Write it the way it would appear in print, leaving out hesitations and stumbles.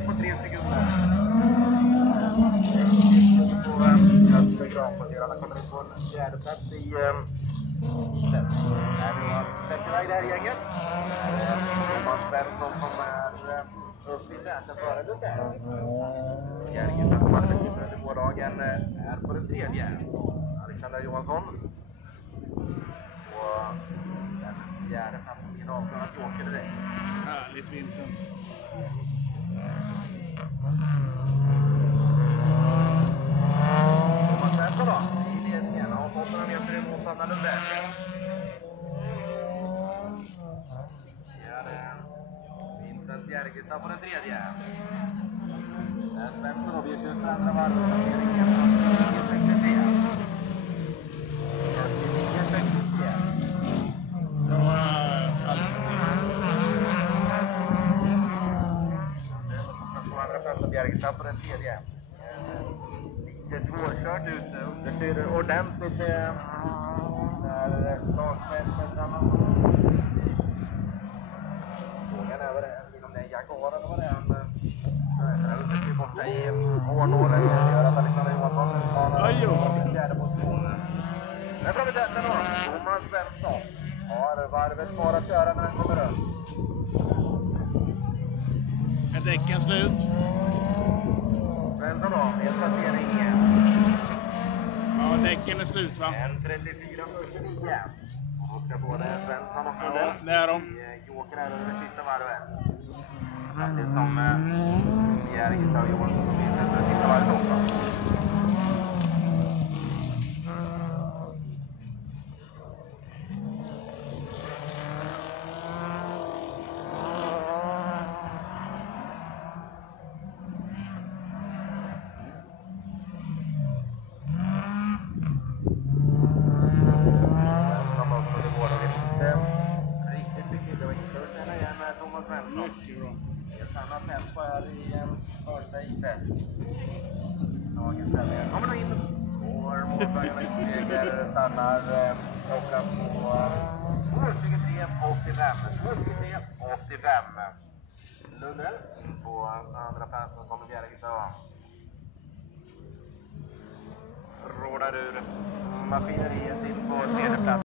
direkt på 3 sekunder. På Granporterarna kommer in på en fjärde plats i isen. Här vi har släppt iväg det här gänget. Thomas Svensson som är uppe i säten före det där. Järgista som hade släppt under gårdagen är på den tredje. Alexander Johansson. Och den fjärde platsen i avgörande Joker direkt. Härligt Vincent. Thomas Svensson då, i ledningen. Har fått några meter emot Sanna Lundell. Vincent Järgista på den tredje. Svensson och vet ut för andra varvet. Bjärgestad på den tredje. Lite svårkört ut, understyr ordentligt där startfältet samman. Frågan är vad det är inom den Jaguaren, vad det är understyr borta i hårnåren. Gör att Alexander Johansson tar fjärde positionen. Där får vi täten då. Thomas Svensson har varvet kvar att köra när han kommer upp. Är däcken slut? Svensson då, med placering. Ja, däcken är slut va? 1:34,49. Och ska både Svensson och Lundell. Ja, det är de. Joker här under sista varvet. Samtidigt som Järgista och Johansson som finns under sista varvet också. Mycket bra. Helt annat tempo här i första iset. Dagens tävling kommer nog in. Och målvägarna insteger stannar klockan på 23:85. 23:85. Lundell på andra platsen kommer Bjärgestad. Rådar ur maskineriet in på tredje plats.